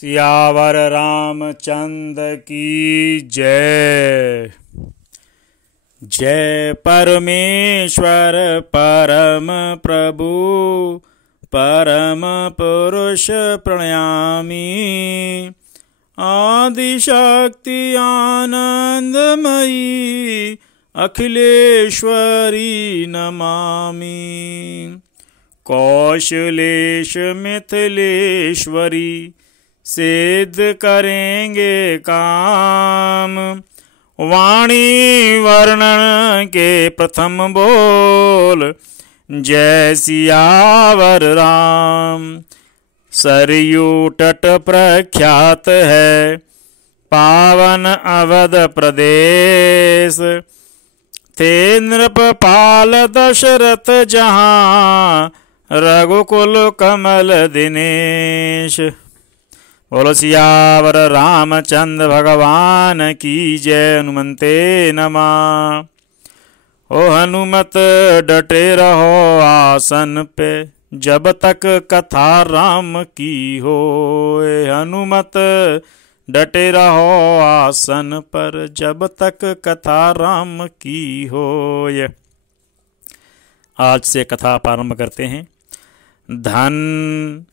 सियावर रामचंद्र की जय। जय परमेश्वर परम प्रभु परम पुरुष प्रणयामि। आदिशक्ति आनंदमयी अखिलेश्वरी नमामि। कौशलेश मिथिलेश्वरी सिद्ध करेंगे काम। वाणी वर्णन के प्रथम बोल जय सियावर राम। सरयू तट प्रख्यात है पावन अवध प्रदेश। थे नृपपाल दशरथ जहाँ रघुकुल कमल दिनेश। बोलो सियावर रामचंद्र भगवान की जय। हनुमते नमः। ओ हनुमत डटे रहो आसन पे जब तक कथा राम की हो। हनुमत डटे रहो आसन पर जब तक कथा राम की हो। आज से कथा प्रारंभ करते हैं। धन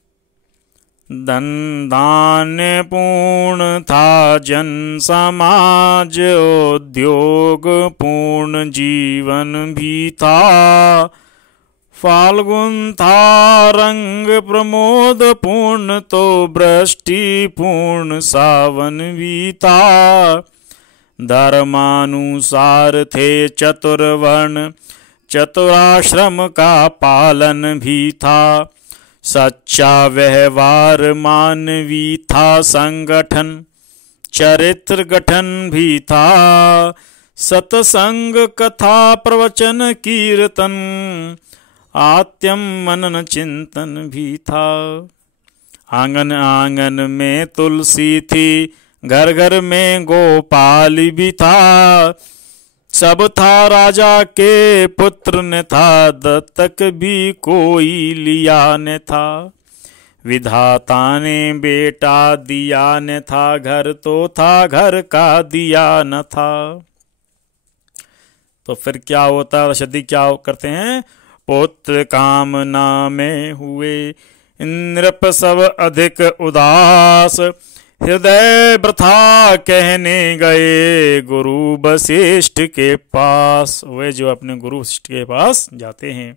धान्य पूर्ण था जन समाज उद्योग पूर्ण जीवन भी था। फाल्गुन था रंग प्रमोद पूर्ण तो वृष्टि पूर्ण सावन भी था। धर्मानुसार थे चतुर्वर्ण चतुराश्रम का पालन भी था। सच्चा व्यवहार मानवी था संगठन चरित्र गठन भी था। सत्संग कथा प्रवचन कीर्तन आत्यम मनन चिंतन भी था। आंगन आंगन में तुलसी थी घर घर में गोपाल भी था। सब था राजा के पुत्र न था दत्तक भी कोई लिया न था। विधाता ने बेटा दिया न था घर तो था घर का दिया न था। तो फिर क्या होता है? रशदी क्या करते हैं? पुत्र कामना में हुए नृप सब अधिक उदास। हृदय वृथा कहने गए गुरु वशिष्ठ के पास। वे जो अपने गुरु वशिष्ठ के पास जाते हैं।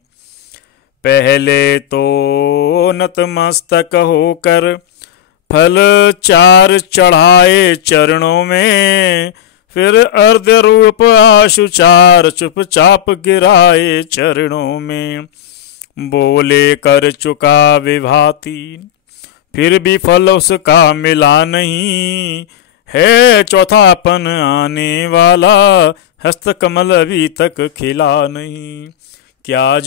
पहले तो नतमस्तक होकर फल चार चढ़ाए चरणों में। फिर अर्ध रूप आशुचार चुपचाप गिराए चरणों में। बोले कर चुका विभाती फिर भी फल उसका मिला नहीं है। चौथापन आने वाला हस्त कमल अभी तक खिला नहीं। क्या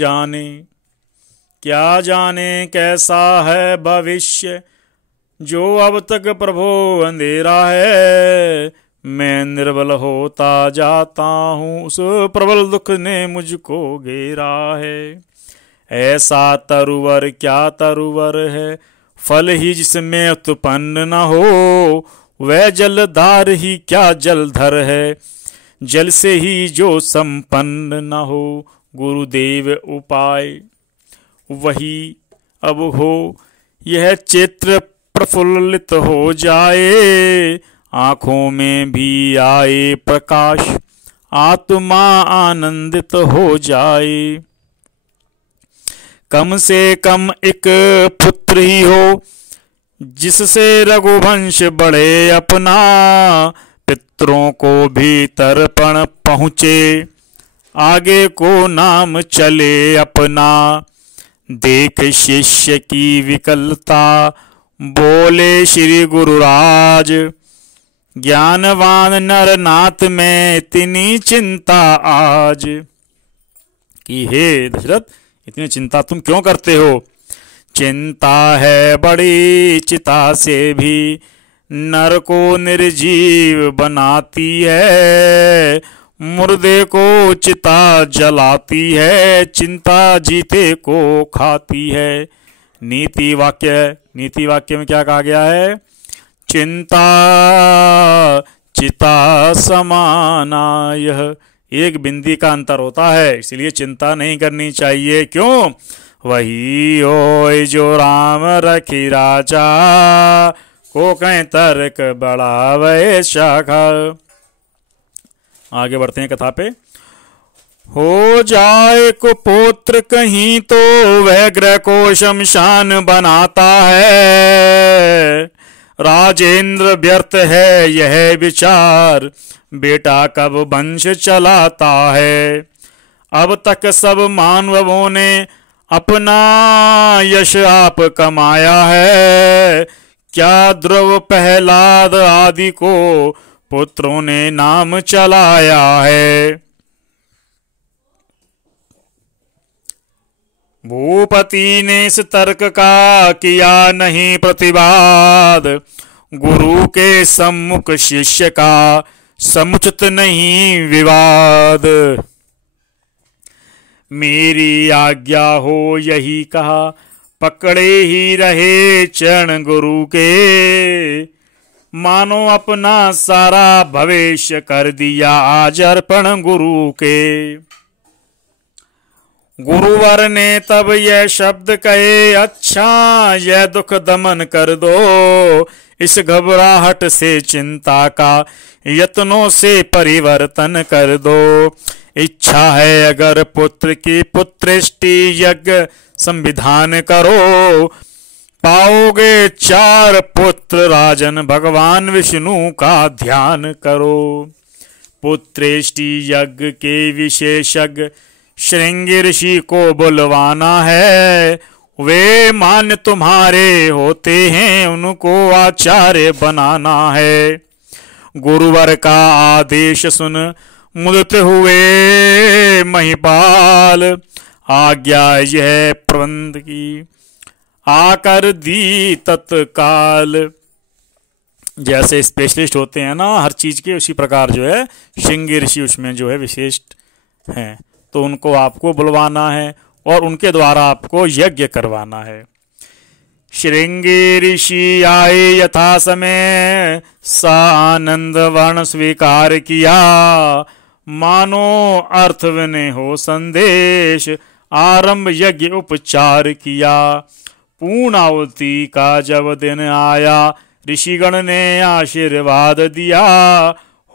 जाने कैसा है भविष्य जो अब तक प्रभु अंधेरा है। मैं निर्बल होता जाता हूँ उस प्रबल दुख ने मुझको घेरा है। ऐसा तरुवर क्या तरुवर है फल ही जिसमें उत्पन्न न हो। वह जलधार ही क्या जलधर है जल से ही जो संपन्न न हो। गुरुदेव उपाय वही अब हो यह चित्र प्रफुल्लित हो जाए। आँखों में भी आए प्रकाश आत्मा आनंदित हो जाए। कम से कम एक पुत्र ही हो जिससे रघुवंश बढ़े अपना। पितरों को भी तर्पण पहुँचे आगे को नाम चले अपना। देख शिष्य की विकलता बोले श्री गुरुराज। ज्ञानवान नरनाथ में इतनी चिंता आज। कि हे दशरथ इतनी चिंता तुम क्यों करते हो? चिंता है बड़ी चिता से भी नर को निर्जीव बनाती है। मुर्दे को चिता जलाती है चिंता जीते को खाती है। नीति वाक्य में क्या कहा गया है? चिंता चिता समाना। यह एक बिंदी का अंतर होता है, इसलिए चिंता नहीं करनी चाहिए। क्यों? वही हो जो राम रखी राजा, को कहीं तर्क बढ़ावे शाखा। आगे बढ़ते हैं कथा पे। हो जाए कुपुत्र कहीं तो वह ग्रह को शमशान बनाता है। राजेंद्र व्यर्थ है यह विचार, बेटा कब वंश चलाता है। अब तक सब मानवों ने अपना यश आप कमाया है, क्या ध्रुव प्रहलाद आदि को पुत्रों ने नाम चलाया है। भूपति ने इस तर्क का किया नहीं प्रतिवाद, गुरु के सम्मुख शिष्य का समुचित नहीं विवाद। मेरी आज्ञा हो यही कहा, पकड़े ही रहे चरण गुरु के। मानो अपना सारा भविष्य कर दिया आज अर्पण गुरु के। गुरुवर ने तब यह शब्द कहे, अच्छा यह दुख दमन कर दो, इस घबराहट से चिंता का यत्नों से परिवर्तन कर दो। इच्छा है अगर पुत्र की पुत्रेष्टि यज्ञ संविधान करो, पाओगे 4 पुत्र राजन भगवान विष्णु का ध्यान करो। पुत्रेष्टि यज्ञ के विशेषज्ञ श्रृंगी ऋषि को बुलवाना है, वे मान्य तुम्हारे होते हैं, उनको आचार्य बनाना है। गुरुवर का आदेश सुन मुदित हुए महिपाल, आज्ञा यह प्रबंध की आकर दी तत्काल। जैसे स्पेशलिस्ट होते हैं ना हर चीज के, उसी प्रकार जो है श्रृंगी ऋषि उसमें जो है विशिष्ट हैं, तो उनको आपको बुलवाना है और उनके द्वारा आपको यज्ञ करवाना है। श्रृंगी ऋषि आए यथा समय, सा आनंद वर्ण स्वीकार किया। मानो अर्थ विने हो संदेश, आरंभ यज्ञ उपचार किया। पूर्णावती का जब दिन आया, ऋषिगण ने आशीर्वाद दिया।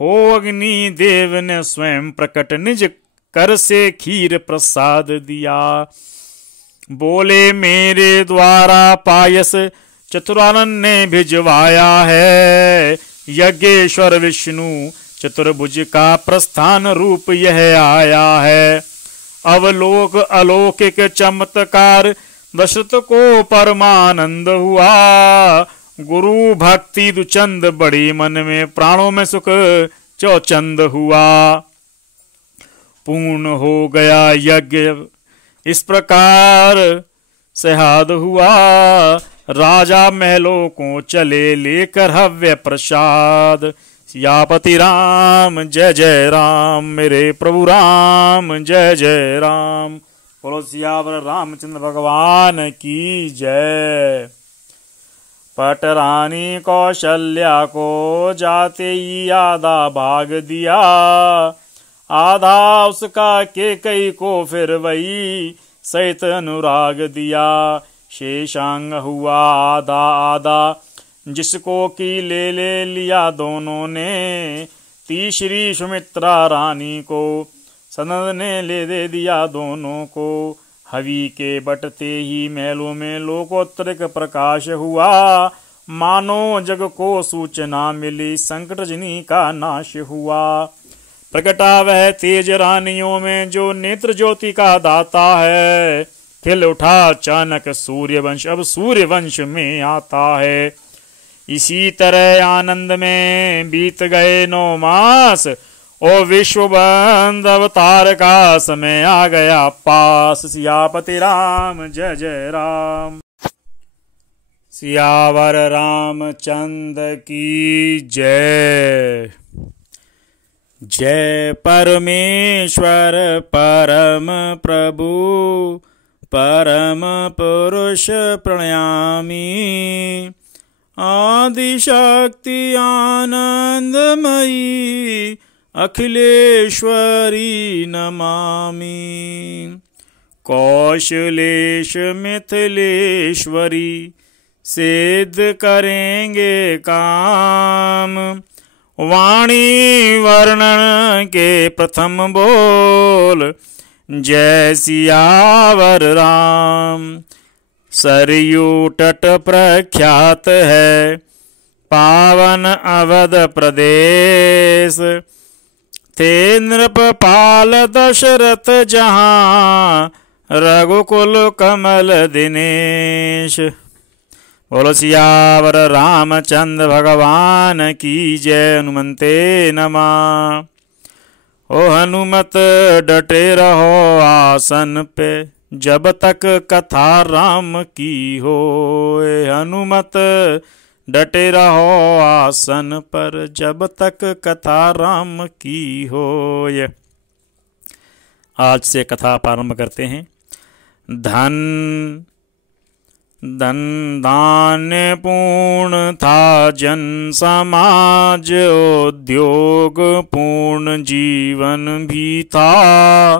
हो अग्नि देव ने स्वयं प्रकट निज कर से खीर प्रसाद दिया। बोले मेरे द्वारा पायस चतुरानन ने भिजवाया है। यज्ञेश्वर विष्णु चतुर्भुज का प्रस्थान रूप यह आया है। अवलोक अलौकिक चमत्कार दशरथ को परमानंद हुआ। गुरु भक्ति दुचंद बड़ी मन में, प्राणों में सुख चौचंद हुआ। पूर्ण हो गया यज्ञ इस प्रकार सहाद हुआ। राजा महलों को चले लेकर हव्य प्रसाद। सियापति राम जय जय राम, मेरे प्रभु राम जय जय राम। बोलो सियावर रामचंद्र भगवान की जय। पटरानी कौशल्या को जाते ही आधा भाग दिया। आधा उसका केकई को फिर वही सहित अनुराग दिया। शेषांग हुआ आधा आधा, जिसको की ले लिया दोनों ने। तीसरी सुमित्रा रानी को सनद ने ले दे दिया दोनों को। हवि के बटते ही महलों में लोकोत्तरिक प्रकाश हुआ। मानो जग को सूचना मिली, संकट जनी का नाश हुआ। प्रकटा वह तेज रानियों में, जो नेत्र ज्योति का दाता है। खिल उठा अचानक सूर्यवंश, अब सूर्यवंश में आता है। इसी तरह आनंद में बीत गए 9 मास, और विश्वबंद अवतार का समय आ गया पास। सियापति राम जय जय राम। सियावर रामचंद्र की जय। जय परमेश्वर परम प्रभु, परम पुरुष प्रणयामी। आदिशक्ति आनंदमयी अखिलेश्वरी नमामि। कौशलेश मिथिलेश्वरी सिद्ध करेंगे काम। वाणी वर्णन के प्रथम बोल जय सियावर राम। सरयू तट प्रख्यात है पावन अवध प्रदेश। थे नृपपाल दशरथ जहाँ रघुकुल कमल दिनेश। बोलो सियावर रामचंद्र भगवान की जय। हनुमते नमः। ओ हनुमत डटे रहो आसन पे जब तक कथा राम की हो। हनुमत डटे रहो आसन पर जब तक कथा राम की हो। आज से कथा प्रारंभ करते हैं। धन धन धान्य पूर्ण था जन समाज उद्योग पूर्ण जीवन भी था।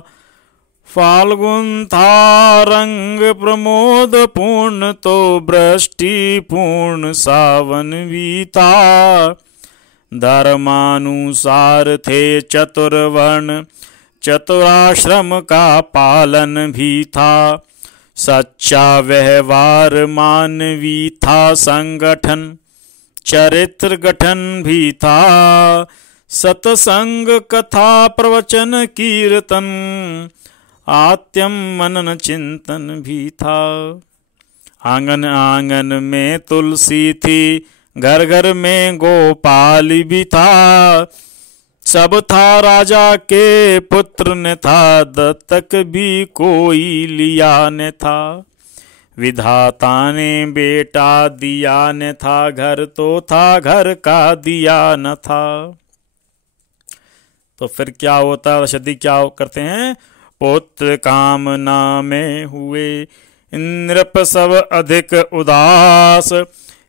फाल्गुन था रंग प्रमोद पूर्ण तो वृष्टि पूर्ण सावन भी था। धर्मानुसार थे चतुर्वर्ण चतुराश्रम का पालन भी था। सच्चा व्यवहार मानवी था संगठन चरित्र गठन भी था। सत्संग कथा प्रवचन कीर्तन आत्यम मनन चिंतन भी था। आंगन आंगन में तुलसी थी घर घर में गोपाल भी था। सब था राजा के पुत्र न था दत्तक भी कोई लिया न था। विधाता ने बेटा दिया न था घर तो था घर का दिया न था। तो फिर क्या होता है? रशदी क्या करते हैं? पुत्र कामना में हुए नृप सब अधिक उदास।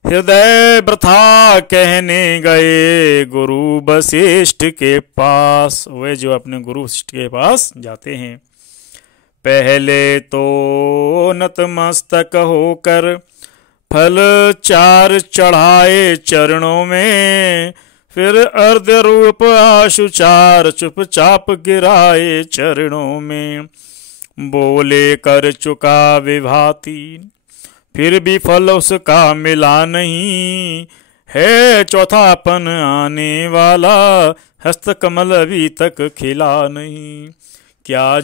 हृदय वृथा कहने गए गुरु वशिष्ठ के पास। वे जो अपने गुरु वशिष्ठ के पास जाते हैं। पहले तो नतमस्तक होकर फल चार चढ़ाए चरणों में। फिर अर्ध रूप आशुचार चुपचाप गिराए चरणों में। बोले कर चुका विभाती फिर भी फल उसका मिला नहीं। है चौथापन आने वाला हस्त कमल अभी तक खिला नहीं। क्या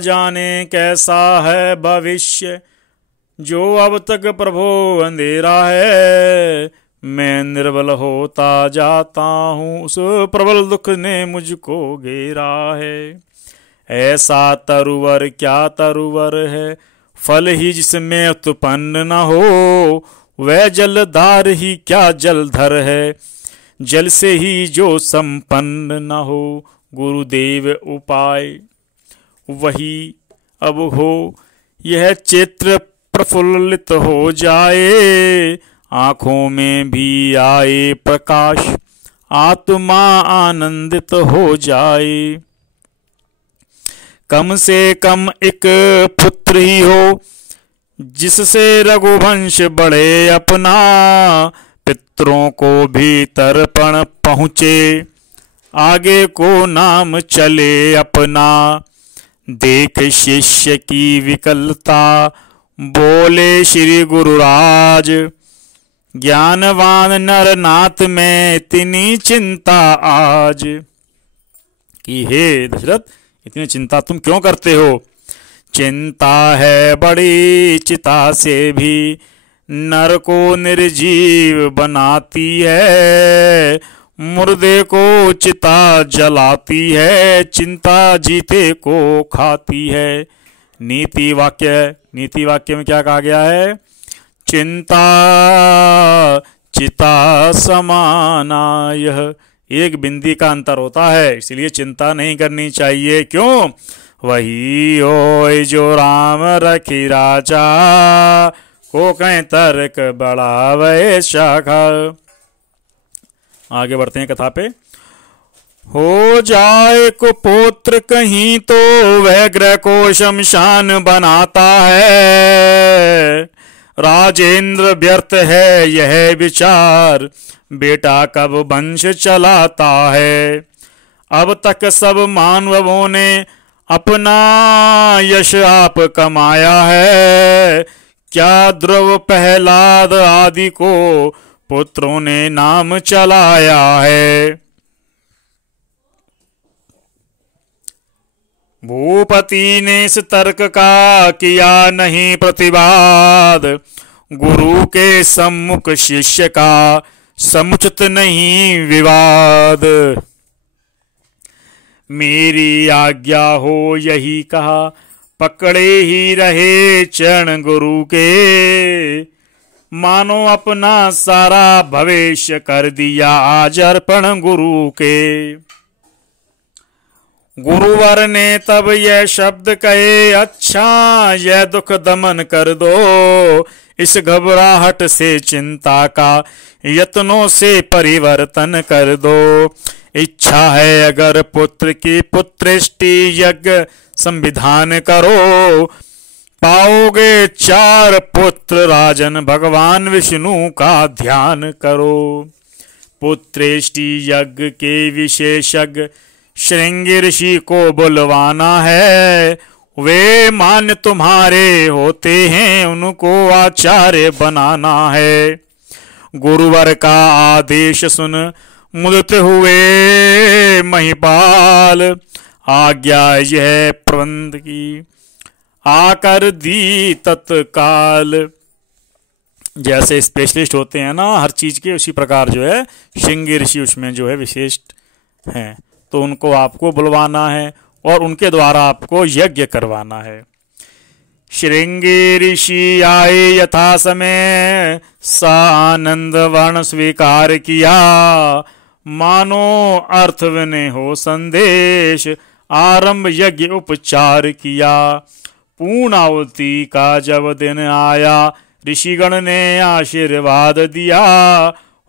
जाने कैसा है भविष्य जो अब तक प्रभु अंधेरा है। मैं निर्बल होता जाता हूँ उस प्रबल दुख ने मुझको घेरा है। ऐसा तरुवर क्या तरुवर है फल ही जिसमें उत्पन्न न हो। वह जलधार ही क्या जलधर है जल से ही जो संपन्न न हो। गुरुदेव उपाय वही अब हो यह चित्र प्रफुल्लित हो जाए। आँखों में भी आए प्रकाश आत्मा आनंदित हो जाए। कम से कम एक पुत्र ही हो जिससे रघुवंश बढ़े अपना। पितरों को भी तर्पण पहुँचे आगे को नाम चले अपना। देख शिष्य की विकलता बोले श्री गुरुराज। ज्ञानवान नर नाथ में इतनी चिंता आज। कि हे दशरथ इतनी चिंता तुम क्यों करते हो? चिंता है बड़ी चिता से भी नर को निर्जीव बनाती है। मुर्दे को चिता जलाती है चिंता जीते को खाती है। नीति वाक्य में क्या कहा गया है? चिंता चिता समाना। यह एक बिंदी का अंतर होता है इसलिए चिंता नहीं करनी चाहिए। क्यों? वही हो जो राम रखी राजा को कहीं तर्क बढ़ावे शाखा। आगे बढ़ते हैं कथा पे। हो जाए कुपुत्र कहीं तो वह गृह को शमशान बनाता है। राजेंद्र व्यर्थ है यह विचार, बेटा कब वंश चलाता है। अब तक सब मानवों ने अपना यश आप कमाया है। क्या ध्रुव प्रहलाद आदि को पुत्रों ने नाम चलाया है। भूपति ने इस तर्क का किया नहीं प्रतिवाद, गुरु के सम्मुख शिष्य का समुचित नहीं विवाद। मेरी आज्ञा हो यही कहा, पकड़े ही रहे चरण गुरु के। मानो अपना सारा भविष्य कर दिया आज अर्पण गुरु के। गुरुवर ने तब यह शब्द कहे, अच्छा यह दुख दमन कर दो। इस घबराहट से चिंता का यत्नों से परिवर्तन कर दो। इच्छा है अगर पुत्र की पुत्रेष्टि यज्ञ संविधान करो। पाओगे 4 पुत्र राजन, भगवान विष्णु का ध्यान करो। पुत्रेष्टि यज्ञ के विशेषज्ञ श्रृंगी ऋषि को बुलवाना है। वे मान्य तुम्हारे होते हैं, उनको आचार्य बनाना है। गुरुवर का आदेश सुन मुदित हुए महिपाल, आज्ञा यह प्रबंध की आकर दी तत्काल। जैसे स्पेशलिस्ट होते हैं ना हर चीज के, उसी प्रकार जो है श्रृंगी ऋषि उसमें जो है विशिष्ट हैं, तो उनको आपको बुलवाना है और उनके द्वारा आपको यज्ञ करवाना है। श्रृंगी ऋषि आए यथा समय, सा आनंद वर्ण स्वीकार किया। मानो अर्थ विने हो संदेश, आरंभ यज्ञ उपचार किया। पूर्णाहुति का जब दिन आया, ऋषिगण ने आशीर्वाद दिया।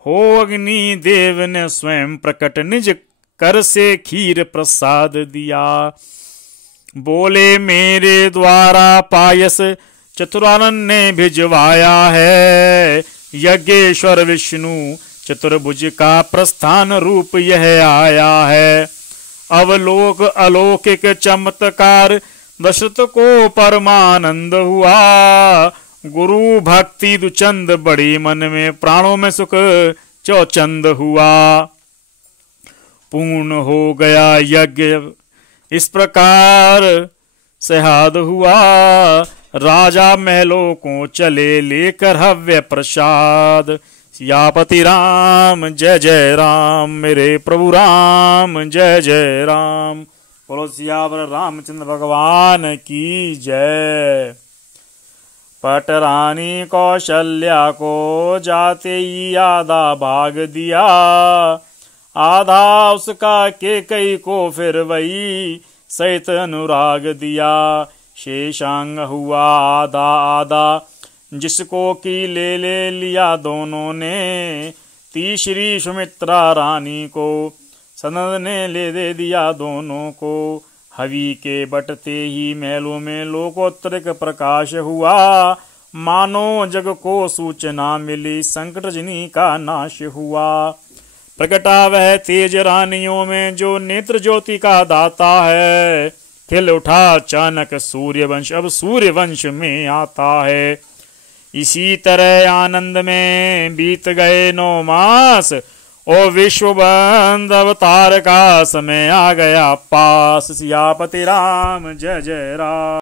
हो अग्नि देव ने स्वयं प्रकट निज कर से खीर प्रसाद दिया। बोले मेरे द्वारा पायस चतुरानन ने भिजवाया है। यज्ञेश्वर विष्णु चतुर्भुज का प्रस्थान रूप यह आया है। अवलोक अलौकिक चमत्कार, दशरथ को परमानंद हुआ। गुरु भक्ति दुचंद बड़ी, मन में प्राणों में सुख चौचंद हुआ। पूर्ण हो गया यज्ञ इस प्रकार सहाद हुआ। राजा महलों को चले लेकर हव्य प्रसाद। सियापति राम जय जय राम, मेरे प्रभु राम जय जय राम। बोलो सियावर रामचंद्र भगवान की जय। पटरानी कौशल्या को जाते ही आधा भाग दिया। आधा उसका केकई को फिर वही सहित अनुराग दिया। शेषांग हुआ आधा आधा, जिसको की ले लिया दोनों ने। तीसरी सुमित्रा रानी को सनद ने ले दे दिया दोनों को। हवि के बटते ही महलों में लोकोत्तरिक प्रकाश हुआ। मानो जग को सूचना मिली, संकट जिनी का नाश हुआ। प्रकटा वह तेज रानियों में, जो नेत्र ज्योति का दाता है। खिल उठा अचानक सूर्यवंश, अब सूर्यवंश में आता है। इसी तरह आनंद में बीत गए 9 मास। ओ विश्वबंद अवतार का समय आ गया पास। सियापति राम जय जय राम।